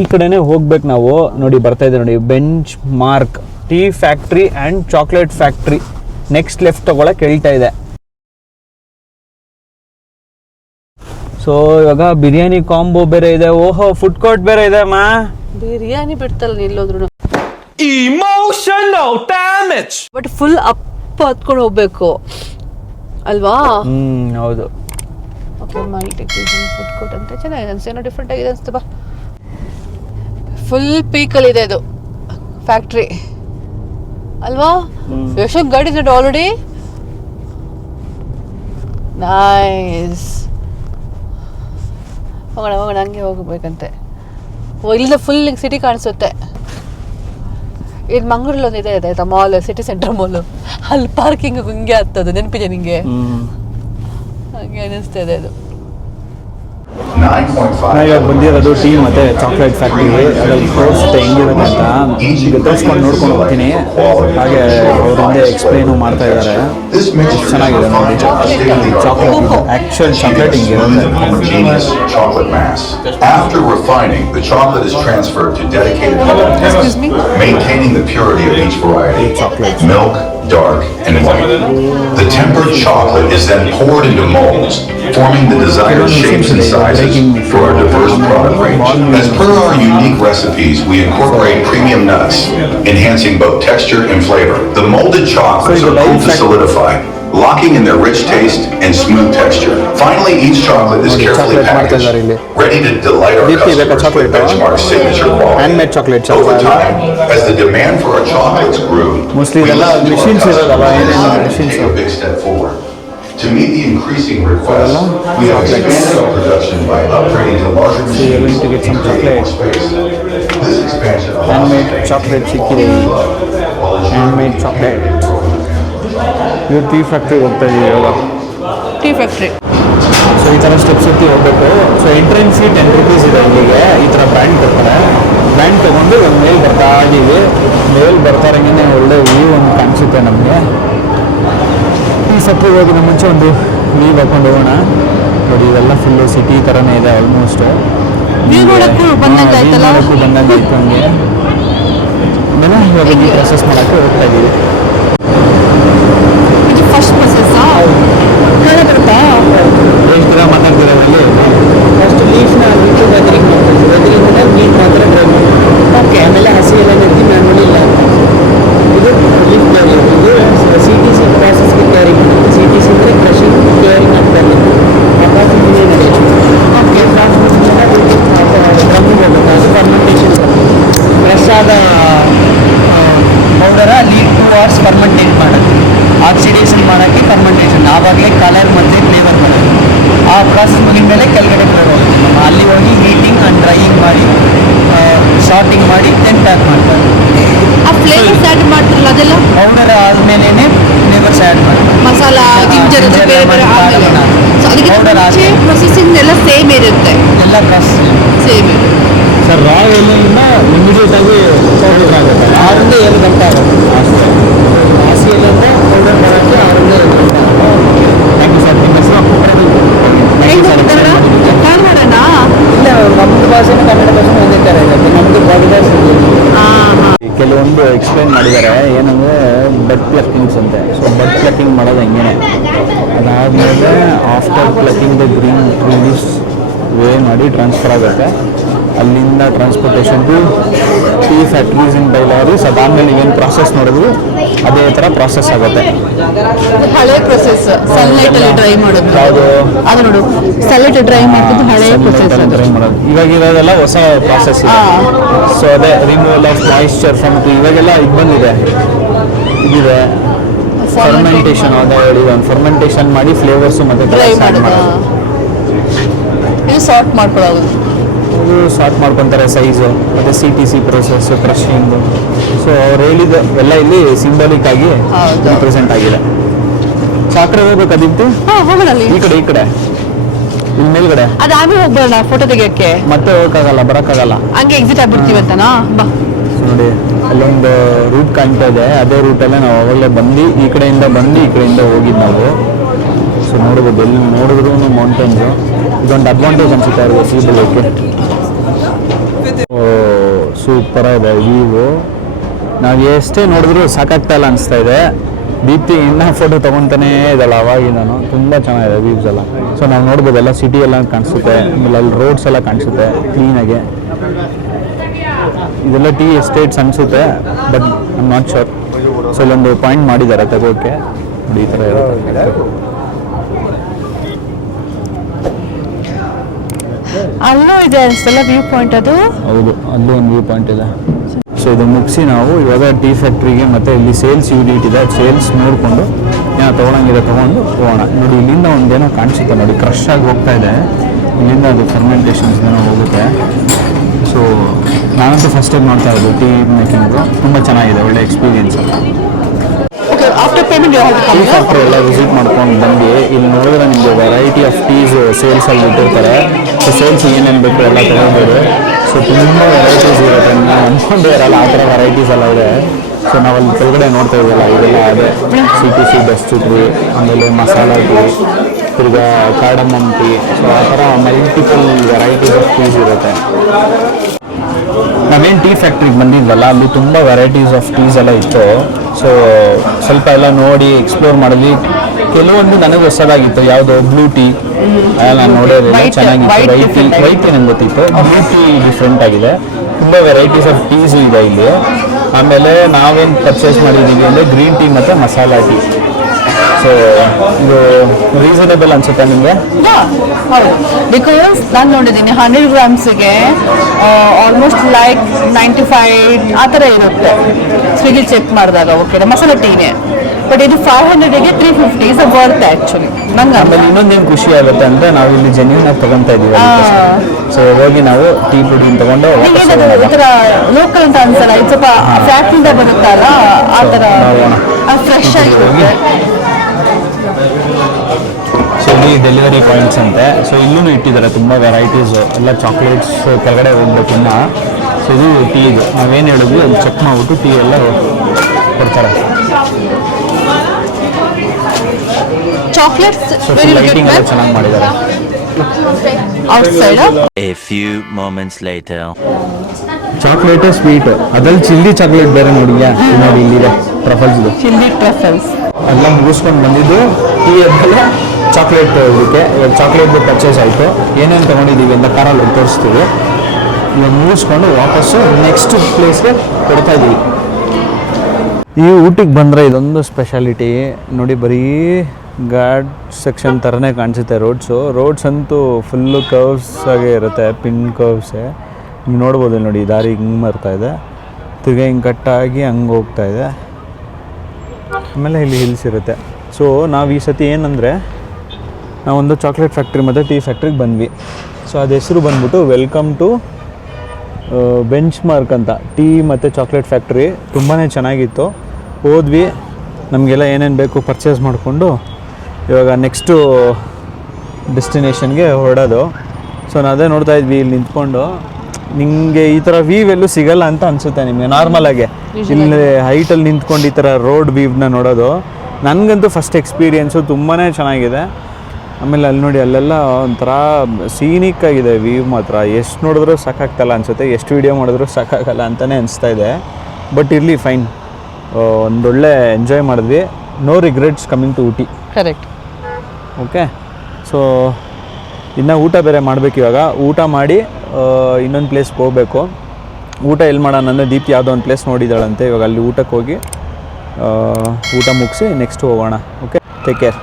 ಈ ಕಡೆನೆ ಹೋಗ್ಬೇಕು ನಾವು. ನೋಡಿ ಬರ್ತಾ ಇದೆ ನೋಡಿ, bench mark tea factory and chocolate factory. Next left ತಗೊಳಕ್ ಹೇಳ್ತಾ ಇದೆ. ಸೊ ಇವಾಗ ಬಿರಿಯಾನಿ ಕಾಂಬೋ ಬೇರೆ ಇದೆ. ಓಹೋ, ಫುಡ್ ಕೋರ್ಟ್ ಬೇರೆ ಇದೆ ಅಮ್ಮ. ಬಿರಿಯಾನಿ ಬಿಡ್ತಲ್ಲ ನಿಲ್ಲೋದ್ರು. Emotional damage. But full up ಹತ್ಕೊಂಡು ಹೋಗ್ಬೇಕು ಅಲ್ವಾ? ಹೌದು. ಓಕೆ, ಮಲ್ಟಿಕ್ಯೂಷನ್ ಫುಡ್ ಕೋರ್ಟ್ ಅಂತ ಚೆನ್ನಾಗಿದೆ ಅನ್ಸುತ್ತೆ. ಏನೋ ಡಿಫ್ರೆಂಟ್ ಆಗಿದೆ ಅನ್ಸುತ್ತೆ. ಬಾ, ಫುಲ್ ಪೀಕಲ್ಲಿ ಇದೆ ಇದು ಫ್ಯಾಕ್ಟ್ರಿ ಅಲ್ವಾ? ಎಷ್ಟು ಗಾಡಿ ಇದೆ ಆಲ್ರೆಡಿ. ನೈಸ್. ಹೋಗೋಣ ಹೋಗೋಣ, ಹಂಗೆ ಹೋಗ್ಬೇಕಂತೆ. ಇಲ್ಲಿಂದ ಫುಲ್ ಸಿಟಿ ಕಾಣಿಸುತ್ತೆ. ಇದು ಮಂಗಳೂರಲ್ಲಿ ಒಂದು ಇದೆ ಆಯ್ತಾ ಮಾಲ್, ಸಿಟಿ ಸೆಂಟರ್ ಮಾಲ್. ಅಲ್ಲಿ ಪಾರ್ಕಿಂಗ್ ಹಿಂಗೆ ಆಗ್ತದೆ, ನೆನಪಿದೆ ನಿಂಗೆ? ಹಂಗೆ ಅನಿಸ್ತಾ ಇದೆ ಅದು. ಇವಾಗ ಬಂದಿರೋದು ಟೀ ಮತ್ತೆ ಚಾಕ್ಲೇಟ್ ಫ್ಯಾಕ್ಟ್ರಿಗೆ. ಅದ್ರಲ್ಲಿ ತೋರಿಸುತ್ತೆ ಹೆಂಗಿರುತ್ತೆ ಅಂತ. ಈಗ ತೋರಿಸ್ಕೊಂಡು ನೋಡ್ಕೊಂಡು ಹೋಗ್ತೀನಿ. ಹಾಗೆ ಅವರಿಂದ ಎಕ್ಸ್ಪ್ಲೈನು ಮಾಡ್ತಾ ಇದ್ದಾರೆ. ಚೆನ್ನಾಗಿದೆ ನೋಡಿ. ಚಾಕ್ಲೇಟ್, ಆಕ್ಚುಯಲ್ ಚಾಕ್ಲೇಟ್ ಹಿಂಗಿರುತ್ತೆ. After refining, the chocolate is transferred to dedicated Excuse me? maintaining the purity of each variety. Milk, dark, and white. The tempered chocolate is then poured into molds, forming the desired shapes and sizes for our diverse product range. As per our unique recipes, we incorporate premium nuts, enhancing both texture and flavor. The molded chocolates are cooled to solidify, locking in their rich taste and smooth texture. Finally, each chocolate is carefully packaged, ready to delight our customers with benchmark signature quality. Handmade chocolate. Over time, as the demand for our chocolates grew, mostly we listened to machines our customers and machines. take a big step forward. To meet the increasing request, we have expanded our production by upgrading to larger machines. you're going to get some and creating more chocolate. space. This expansion allows Handmade us to chocolate maintain ಸಿಕ್ಕಿದೆ. while ensuring Handmade chocolate. ಇದು tea ಫ್ಯಾಕ್ಟ್ರಿಗೆ ಹೋಗ್ತಾ ಇದೀವಿ ಇವಾಗ. Tea factory. So ಈ ಥರ steps ಎತ್ತಿ ಹೋಗ್ಬೇಕು. So entrance fee 10 rupees ಇದೆ ಇಲ್ಲಿಗೆ. ಈ ಥರ ಬ್ಯಾಂಡ್ ಕೊಡ್ತಾರೆ. ಬ್ಯಾಂಡ್ ತೊಗೊಂಡು ಒಂದು ಮೇಲ್ ಬರ್ತಾ ಇದ್ದೀವಿ. ಮೇಲ್ ಬರ್ತಾ ಇರೋಂಗೆ ಒಳ್ಳೆ ವ್ಯೂ ಒಂದು ಕಾಣಿಸುತ್ತೆ ನಮಗೆ. ಈ ಫ್ಯಾಕ್ಟ್ರಿಗೆ ಹೋಗಿದ ಮುಂಚೆ ಒಂದು ಲೀವ್ ಹಾಕೊಂಡು ಹೋಗೋಣ. ನೋಡಿ ಇವೆಲ್ಲ ಫುಲ್ಲು ಸಿಟಿ ಥರನೇ ಇದೆ ಆಲ್ಮೋಸ್ಟ್. ವ್ಯೂ ನೋಡಕ್ಕೂ ಬಂದಂಗೆ ಆಯ್ತಲ್ಲ. ಬಂದಂಗೆ ಆಯ್ತು ಹಂಗೆ. ಆಮೇಲೆ ಇವಾಗ ಈ ಪ್ರೊಸೆಸ್ ಮಾಡೋಕ್ಕೆ ಹೋಗ್ತಾ ಇದ್ದೀವಿ. ಇದು ಫಸ್ಟ್ ಪ್ರೊಸೆಸ್ಸಾ? ಬರುತ್ತಾ? ಎಷ್ಟು ದಿನ ಮಾತಾಡ್ತಿರೋದ್ರಲ್ಲಿ ಫಸ್ಟ್ ಲೀಫ್ನ ಬಿಟ್ಟು ವೆದರಿಂಗ್ ಮಾಡ್ತೀವಿ. ವೆದರಿಂಗ್ ನೀಟ್ ಮಾತ್ರ ಡ್ರೈ ಮಾಡ್ತೀವಿ. ಓಕೆ. ಆಮೇಲೆ ಹಸಿ ಎಲ್ಲ ನೆತ್ತಿ ಮ್ಯಾನ್ಯುವಲಿ ಇಲ್ಲ. ಇದು ಲೀಫ್ ಕ್ಲಿಯರಿಂಗ್. ಇದು ಸಿ ಟಿ ಸಿ ಪ್ರಾಸೆಸ್ಗೆ ಕ್ಲಿಯರಿಂಗ್ ಮಾಡುತ್ತೆ. ಸಿ ಟಿ ಸಿ ಅಂದರೆ ಕ್ರಷಿಂಗ್, ಕ್ಲಿಯರಿಂಗ್ ಅಂತ ಬರಲಿಕ್ಕೆ ಆ ಪ್ರಾಸೆಸ್ ಇದೇ ನಡೆಯುತ್ತೆ. ಓಕೆ. ಪ್ರಾಸೆಸ್ ಡ್ರಮ್ಮಿಗೆ ಹೋಗುತ್ತೆ. ಅದು ಫರ್ಮೆಂಟೇಷನ್. ಫ್ರೆಶ್ ಆದ ಪೌಡರ ಅಲ್ಲಿ 2 hours ಫರ್ಮೆಂಟೇಟ್ ಮಾಡೋದು. ಆಕ್ಸಿಡೇಷನ್ ಮಾಡೋಕ್ಕೆ ಫರ್ಮೆಂಟೇಷನ್. ಆವಾಗಲೇ ಕಲರ್ ಮತ್ತು ಫ್ಲೇವರ್ ಬರೋದು. ಆ ಪ್ರಾಸೆಸ್ ಮುಗಿದ ಮೇಲೆ ಕೆಳಗಡೆ ಬರೋದು. ಅಲ್ಲಿ ಹೋಗಿ ಹೀಟಿಂಗ್ ಆ್ಯಂಡ್ ಡ್ರೈಯಿಂಗ್ ಮಾಡಿ ಶಾರ್ಟಿಂಗ್ ಮಾಡಿ ದೆನ್ ಪ್ಯಾಕ್ ಮಾಡ್ತಾರೆ. ಆ ಫ್ಲೇವರ್ಸ್ ಆ್ಯಡ್ ಮಾಡ್ತಾರಲ್ಲ ಅದೆಲ್ಲ ಪೌಡರ್ ಆದಮೇಲೆ ಫ್ಲೇವರ್ಸ್ ಆ್ಯಡ್ ಮಾಡ್ತಾರೆ. ಮಸಾಲ, ಜಿಂಜರ್ ಬೇರೆ ಬೇರೆ ಆಮೇಲೆ. ಸೊ ಅದಕ್ಕೆ ಮುಂಚೆ ಪ್ರೊಸೆಸಿಂಗ್ ಎಲ್ಲ ಸೇಮ್ ಇರುತ್ತೆ. ಎಲ್ಲ ಪ್ರಾಸೆಸ್ ಸೇಮ್ ಇರುತ್ತೆ. ಸರ್ ರಾ ಎಲೆಯಿಂದ ಇಮಿಡಿಯೇಟ್ ಆಗಿ ಪೌಡರ್ ಆಗುತ್ತೆ. 6 ರಿಂದ 7 ಗಂಟೆ ಆಗುತ್ತೆ. ಅಷ್ಟೇ. ಹಸಿ ಎಲೆಯಿಂದ ಪೌಡರ್ ಮಾಡೋಕ್ಕೆ 6 ರಿಂದ 7 ಗಂಟೆ ಆಗುತ್ತೆ. Thank you sir. ನಿಮ್ಮ ಹೆಸರು? ಧಾರವಾಡನಾ? ಇಲ್ಲ, ನಮ್ಮದು ಭಾಷೆನೂ ಕನ್ನಡ ಭಾಷೆ ಒಂದೇ ಥರ ಇರುತ್ತೆ. ನಮ್ಮದು ಬಾಡಿ ಭಾಷೆ. ಕೆಲವೊಂದು ಎಕ್ಸ್ಪ್ಲೈನ್ ಮಾಡಿದ್ದಾರೆ ಏನಂದರೆ ಬಡ್ ಪ್ಲಕ್ಕಿಂಗ್ಸ್ ಅಂತೆ. ಸೊ ಬಡ್ ಪ್ಲಕ್ಕಿಂಗ್ ಮಾಡೋದು ಹೆಂಗೇನೆ, ಅದಾದಮೇಲೆ after plucking the green trees way ಮಾಡಿ ಟ್ರಾನ್ಸ್ಫರ್ ಆಗುತ್ತೆ. ಅಲ್ಲಿಂದ transportation to tea factories in by lorries. ಅದಾದಮೇಲೆ ಏನು ಪ್ರಾಸೆಸ್ ಮಾಡಿದ್ವಿ ಅದೇ ಥರ ಪ್ರಾಸೆಸ್ ಆಗುತ್ತೆ. ಹಳೆ ಪ್ರೊಸೆಸ್ ಸನ್ಲೈಟ್ ಅಲ್ಲಿ ಡ್ರೈ ಮಾಡೋದು. ಯಾವುದು ಅದು ನೋಡು, ಸನ್ಲೈಟ್ ಡ್ರೈ ಮಾಡೋದು ಹಳೆ ಪ್ರೊಸೆಸ್. ಡ್ರೈ ಮಾಡೋದು. ಇವಾಗ ಇರೋದೆಲ್ಲ ಹೊಸ ಪ್ರಾಸೆಸ್ ಇದೆ. ಸೊ ಅದೇ ರಿಮೂವಲ್ ಆಫ್ ಮಾಯಿಶ್ಚರ್ ಫ್ರಮ್ ಇವಾಗೆಲ್ಲ ಇದು ಬಂದಿದೆ. ಇದಿದೆ ಫರ್ಮೆಂಟೇಷನ್. ಅದೇ ಹೇಳಿ ಒಂದು ಫರ್ಮೆಂಟೇಷನ್ ಮಾಡಿ ಫ್ಲೇವರ್ಸು ಮತ್ತು ಡ್ರೈ ಮಾಡೋದು. ಇದು ಸಾರ್ಟ್ ಮಾಡ್ಕೊಳ್ಳೋದು. ಇದು ಸಾರ್ಟ್ ಮಾಡ್ಕೊತಾರೆ ಸೈಜು. ಮತ್ತು C T C process, crushing. So ಅವ್ರು ಹೇಳಿದ ಎಲ್ಲ ಇಲ್ಲಿ ಸಿಂಬಾಲಿಕ್ ಆಗಿ ರಿಪ್ರೆಸೆಂಟ್ ಆಗಿದೆ. ಸಾಕ್ರೆ ಹೋಗ್ಬೇಕು ಅದಿತ್ತು. ಹೋಗೋಣ ಅಲ್ಲಿ. ಈ ಕಡೆ ಇಲ್ಲಿ ಮೇಲ್ಗಡೆ. ಅದು ಆಮೇಲೆ ಹೋಗ್ಬರೋಣ ಫೋಟೋ ತೆಗಿಯೋಕ್ಕೆ. ಮತ್ತೆ ಹೋಗೋಕ್ಕಾಗಲ್ಲ, ಬರೋಕ್ಕಾಗಲ್ಲ. ಹಂಗೆ ಎಕ್ಸಿಟ್ ಆಗ್ಬಿಡ್ತೀವಿ ಅಂತನಾ? ಬಾ. ನೋಡಿ ಅಲ್ಲೊಂದು ರೂಟ್ ಕಾಣ್ತಾ ಇದೆ. ಅದೇ ರೂಟಲ್ಲೇ ನಾವು ಅವಾಗಲೇ ಬಂದು ಈ ಕಡೆಯಿಂದ ಹೋಗಿದ್ದು ನಾವು. ಸೊ ನೋಡ್ಬೋದು, ಎಲ್ಲಿ ನೋಡಿದ್ರು ಮೌಂಟೇನ್ಸು. ಇದೊಂದು ಅಡ್ವಾಂಟೇಜ್ ಅನ್ಸುತ್ತೆ ಅವ್ರಿಗೆ ಸಿ ಬೆಳಕ್ಕೆ. ಸೂಪರಾಗಿದೆ ವ್ಯೂವು. ನಾವು ಎಷ್ಟೇ ನೋಡಿದ್ರು ಸಾಕಾಗ್ತಾ ಇಲ್ಲ ಅನಿಸ್ತಾ ಇದೆ. ದೀಪ್ತಿ ಇನ್ನೂ ಫೋಟೋ ತೊಗೊತಾನೇ ಇದ್ದಲ್ಲ ಅವಾಗಿಂದನು. ತುಂಬ ಚೆನ್ನಾಗಿದೆ ವ್ಯೂಸ್ ಎಲ್ಲ. ಸೊ ನಾವು ನೋಡ್ಬೋದು ಎಲ್ಲ ಸಿಟಿ ಎಲ್ಲ ಕಾಣಿಸುತ್ತೆ, ಆಮೇಲೆ ಅಲ್ಲಿ ರೋಡ್ಸ್ ಎಲ್ಲ ಕಾಣಿಸುತ್ತೆ ಕ್ಲೀನಾಗೆ. ಇದೆಲ್ಲ ಟೀ ಎಸ್ಟೇಟ್ಸ್ ಅನಿಸುತ್ತೆ, but I am not sure. So ಇಲ್ಲೊಂದು ಪಾಯಿಂಟ್ ಮಾಡಿದ್ದಾರೆ ತಗೋಕ್ಕೆ, ನೋಡಿ ಈ ಥರ ಇರುತ್ತೆ. ಅಲ್ಲೂ ಇದೆ ಅಷ್ಟೆಲ್ಲ ವ್ಯೂ ಪಾಯಿಂಟ್. ಅದು ಹೌದು, ಅಲ್ಲೂ ಒಂದು ವ್ಯೂ ಪಾಯಿಂಟ್ ಇದೆ. ಸೊ ಇದು ಮುಗಿಸಿ ನಾವು ಇವಾಗ ಟೀ ಫ್ಯಾಕ್ಟ್ರಿಗೆ ಮತ್ತು ಇಲ್ಲಿ ಸೇಲ್ಸ್ ಯೂನಿಟ್ ಇದೆ, ಸೇಲ್ಸ್ ನೋಡಿಕೊಂಡು ಏನೋ ತೊಗೊಳಂಗಿದೆ ತೊಗೊಂಡು ಹೋಗೋಣ. ನೋಡಿ ಇಲ್ಲಿಂದ ಒಂದೇನೋ ಕಾಣಿಸುತ್ತೆ ನೋಡಿ, ಕ್ರಶ್ ಆಗಿ ಹೋಗ್ತಾ ಇದೆ. ಇಲ್ಲಿಂದ ಅದು ಫರ್ಮೆಂಟೇಷನ್ಸ್ ಏನೋ ಹೋಗುತ್ತೆ. ಸೊ ನಾನಂತೂ ಫಸ್ಟ್ ಟೈಮ್ ನೋಡ್ತಾ ಇದ್ದು ಟೀ ಮೇಕಿಂಗು. ತುಂಬ ಚೆನ್ನಾಗಿದೆ, ಒಳ್ಳೆ experience. After payment tea factory ಎಲ್ಲ ವಿಸಿಟ್ ಮಾಡ್ಕೊಂಡು ಬಂದು ಇಲ್ಲಿ ನೋಡಿದ್ರೆ ನಿಮಗೆ ವೆರೈಟಿ ಆಫ್ ಟೀಸ್ ಸೇಲ್ಸಲ್ಲಿ ಇಟ್ಟಿರ್ತಾರೆ. ಸೊ ಸೇಲ್ಸ್ ಏನೇನು ಬೇಕು ಎಲ್ಲ ತೊಗೊಳ್ಬೋದು. ಸೊ ತುಂಬ ವೆರೈಟೀಸ್ ಇರುತ್ತೆ, ನಾವು ಅಂದ್ಕೊಂಡೇ ಇರಲ್ಲ ಆ ಥರ ವೆರೈಟೀಸ್ ಎಲ್ಲ ಇದೆ. ಸೊ ನಾವಲ್ಲಿ ಕೆಳಗಡೆ ನೋಡ್ತಾ ಇದ್ದೀವಲ್ಲ ಇದೆಲ್ಲ ಅದೇ CTC ಬೆಸ್ಟ್ ಟೀ, ಆಮೇಲೆ ಮಸಾಲಾ ಟೀ, ತಿರ್ಗಾ ಕಾರ್ಡಮಮ್ ಟೀ. ಸೊ ಆ ಥರ ಮಲ್ಟಿಪಲ್ ವೆರೈಟೀಸ್ ಆಫ್ ಟೀಸ್ ಇರುತ್ತೆ. ನಾವೇನು ಟೀ ಫ್ಯಾಕ್ಟ್ರಿಗೆ ಬಂದಿದ್ವಲ್ಲ ಅಲ್ಲಿ ತುಂಬ ವೆರೈಟೀಸ್ ಆಫ್ ಟೀಸ್ ಎಲ್ಲ ಇತ್ತು. ಸೊ ಸ್ವಲ್ಪ ಎಲ್ಲ ನೋಡಿ ಎಕ್ಸ್ಪ್ಲೋರ್ ಮಾಡಿದ್ವಿ. ಕೆಲವೊಂದು ನನಗೆ ಹೊಸದಾಗಿತ್ತು, ಯಾವುದು ಬ್ಲೂ ಟೀ ನಾನು ನೋಡೋದಿಲ್ಲ, ಚೆನ್ನಾಗಿತ್ತು. ವೈಟ್ ನನಗೆ ಗೊತ್ತಿತ್ತು, ಬ್ಲೂ ಟೀ ಡಿಫ್ರೆಂಟ್ ಆಗಿದೆ. ತುಂಬ ವೆರೈಟೀಸ್ ಆಫ್ ಟೀಸು ಇದೆ ಇಲ್ಲಿ. ಆಮೇಲೆ ನಾವೇನು ಪರ್ಚೇಸ್ ಮಾಡಿದ್ದೀವಿ ಅಂದರೆ ಗ್ರೀನ್ ಟೀ ಮತ್ತು ಮಸಾಲಾ ಟೀ. ಸೊ ಇದು ರೀಸನೇಬಲ್ ಅನ್ಸುತ್ತೆ ನಿಮಗೆ? ಹೌದು, ಬಿಕಾಸ್ ನಾನು ನೋಡಿದ್ದೀನಿ 100 ಗ್ರಾಮ್ಸಿಗೆ ಆಲ್ಮೋಸ್ಟ್ ಲೈಕ್ 95 ಆ ಥರ ಇರುತ್ತೆ ಸ್ವಿಗ್ಗಿ ಚೆಕ್ ಮಾಡಿದಾಗ. ಓಕೆ, ಮಸಾಲೆ ಟೀನೇ, ಬಟ್ ಇದು 500ಗೆ 350 ಇಸ್ ವರ್ತ್ ಆ್ಯಕ್ಚುಲಿ ನಂಗೆ. ಆಮೇಲೆ ಇನ್ನೊಂದೇನು ಖುಷಿ ಆಗುತ್ತೆ ಅಂದರೆ ನಾವು ಇಲ್ಲಿ ಜೆನ್ಯೂನ್ ಆಗಿ ತೊಗೊತಾ ಇದ್ದೀವಿ. ಸೊ ಹೋಗಿ ನಾವು ಟೀ ಪುಡಿನ ತೊಗೊಂಡು ಈ ಥರ ಲೋಕಲ್ ಅಂತ ಅನ್ಸಲ್ಲ, ಇದು ಸ್ವಲ್ಪ ಫ್ಯಾಕ್ಟ್ರಿಯಿಂದ ಬರುತ್ತಲ್ಲ ಆ ಥರ ಫ್ರೆಶ್ ಆಗಿರುತ್ತೆ. ಸೊ ಇಲ್ಲಿ ಡೆಲಿವರಿ ಪಾಯಿಂಟ್ಸ್ ಅಂತೆ. ಸೊ ಇಲ್ಲೂ ಇಟ್ಟಿದ್ದಾರೆ ತುಂಬ ವೆರೈಟೀಸು, ಎಲ್ಲ ಚಾಕ್ಲೇಟ್ಸ್ ಕೆಳಗಡೆ ಹೋಗ್ಬೇಕು ಇನ್ನು. ಸೊ ಇದು ಟೀ, ಇದು ನಾವೇನು ಹೇಳಿದ್ವಿ ಅಲ್ಲಿ ಚೆಕ್ ಮಾಡಿಬಿಟ್ಟು ಟೀ ಎಲ್ಲ ಕೊಡ್ತಾರೆ. ಚಾಕ್ಲೇಟ್ಸ್ ಸೊ ಲೈಟಿಂಗ್ ಎಲ್ಲ ಚೆನ್ನಾಗಿ ಮಾಡಿದ್ದಾರೆ. Outside A few moments later. Chocolate sweet, ಅದ್ರಲ್ಲಿ ಚಿಲ್ಲಿ ಚಾಕ್ಲೇಟ್ ಬೇರೆ ನೋಡಿ ಇಲ್ಲಿದೆ ಟ್ರಫಲ್ಸ್ದು. ಚಿಲ್ಲಿ ಟ್ರಫಲ್ಸ್ ಎಲ್ಲ ಮುಗಿಸ್ಕೊಂಡು ಬಂದಿದ್ದು ಟೀ ಆದಮೇಲೆ ಚಾಕ್ಲೇಟ್ ಇದಕ್ಕೆ. ಇವಾಗ ಚಾಕ್ಲೇಟ್ದು ಪರ್ಚೇಸ್ ಆಯಿತು. ಏನೇನು ತೊಗೊಂಡಿದ್ದೀವಿ ಅಂತ ಕಾರಲ್ಲಿ ತೋರಿಸ್ತೀವಿ. ಇವಾಗ ಮುಗಿಸ್ಕೊಂಡು ವಾಪಸ್ಸು ನೆಕ್ಸ್ಟ್ ಪ್ಲೇಸ್ಗೆ ಕೊಡ್ತಾ ಇದ್ದೀವಿ. ಈ ಊಟಿಗೆ ಬಂದರೆ ಇದೊಂದು ಸ್ಪೆಷಾಲಿಟಿ ನೋಡಿ, ಬರೀ ಗಾರ್ಡ್ ಸೆಕ್ಷನ್ ಥರನೇ ಕಾಣಿಸುತ್ತೆ ರೋಡ್ಸ್ ಅಂತೂ ಫುಲ್ಲು ಕರ್ವ್ಸ್ ಆಗೇ ಇರುತ್ತೆ, ಪಿನ್ ಕರ್ವ್ಸೇ. ಹಿಂಗೆ ನೋಡ್ಬೋದು ನೋಡಿ, ದಾರಿ ಹಿಂಗೆ ಬರ್ತಾಯಿದೆ, ತಿರ್ಗಿ ಹಿಂಗೆ ಕಟ್ಟಾಗಿ ಹಂಗೆ ಹೋಗ್ತಾಯಿದೆ. ಆಮೇಲೆ ಇಲ್ಲಿ ಹಿಲ್ಸ್ ಇರುತ್ತೆ. ಸೊ ನಾವು ಈ ಸತಿ ಏನಂದರೆ ನಾವೊಂದು ಚಾಕ್ಲೇಟ್ ಫ್ಯಾಕ್ಟ್ರಿ ಮತ್ತು ಟೀ ಫ್ಯಾಕ್ಟ್ರಿಗೆ ಬಂದ್ವಿ. ಸೊ ಅದು ಹೆಸರು ಬಂದ್ಬಿಟ್ಟು ವೆಲ್ಕಮ್ ಟು ಬೆಂಚ್ ಮಾರ್ಕ್ ಅಂತ, ಟೀ ಮತ್ತು ಚಾಕ್ಲೇಟ್ ಫ್ಯಾಕ್ಟ್ರಿ. ತುಂಬಾ ಚೆನ್ನಾಗಿತ್ತು. ಹೋದ್ವಿ, ನಮಗೆಲ್ಲ ಏನೇನು ಬೇಕು ಪರ್ಚೇಸ್ ಮಾಡಿಕೊಂಡು ಇವಾಗ ನೆಕ್ಸ್ಟು ಡೆಸ್ಟಿನೇಷನ್ಗೆ ಹೊರಡೋದು. ಸೊ ನಾವು ಅದೇ ನೋಡ್ತಾ ಇದ್ವಿ ಇಲ್ಲಿ ನಿಂತ್ಕೊಂಡು. ನಿಮಗೆ ಈ ಥರ ವ್ಯೂ ಎಲ್ಲೂ ಸಿಗಲ್ಲ ಅಂತ ಅನಿಸುತ್ತೆ ನಿಮಗೆ ನಾರ್ಮಲಾಗೆ, ಇಲ್ಲಿ ಹೈಟಲ್ಲಿ ನಿಂತ್ಕೊಂಡು ಈ ಥರ ರೋಡ್ ವ್ಯೂವ್ನ ನೋಡೋದು. ನನಗಂತೂ ಫಸ್ಟ್ ಎಕ್ಸ್ಪೀರಿಯೆನ್ಸು ತುಂಬಾ ಚೆನ್ನಾಗಿದೆ. ಆಮೇಲೆ ಅಲ್ಲಿ ನೋಡಿ, ಅಲ್ಲೆಲ್ಲ ಒಂಥರ ಸೀನಿಕ್ ಆಗಿದೆ ವ್ಯೂ ಮಾತ್ರ. ಎಷ್ಟು ನೋಡಿದ್ರೂ ಸಾಕಾಗ್ತಲ್ಲ ಅನಿಸುತ್ತೆ, ಎಷ್ಟು ವೀಡಿಯೋ ಮಾಡಿದ್ರೂ ಸಾಕಾಗಲ್ಲ ಅಂತಲೇ ಅನಿಸ್ತಾ ಇದೆ. ಬಟ್ ಇರಲಿ, ಫೈನ್, ಒಂದೊಳ್ಳೆ ಎಂಜಾಯ್ ಮಾಡಿದ್ವಿ. No regrets coming to Ooty. Correct. Okay, so ಇನ್ನು ಊಟ ಬೇರೆ ಮಾಡಬೇಕು. ಇವಾಗ ಊಟ ಮಾಡಿ ಇನ್ನೊಂದು ಪ್ಲೇಸ್ಗೆ ಹೋಗಬೇಕು. ಊಟ ಎಲ್ಲಿ ಮಾಡೋಣ ಅಂದರೆ ದೀಪ್ತಿ ಯಾವುದೋ ಒಂದು ಪ್ಲೇಸ್ ನೋಡಿದ್ದಾಳಂತೆ. ಇವಾಗ ಅಲ್ಲಿ ಊಟಕ್ಕೆ ಹೋಗಿ ಊಟ ಮುಗಿಸಿ ನೆಕ್ಸ್ಟ್ ಹೋಗೋಣ. Okay, take care.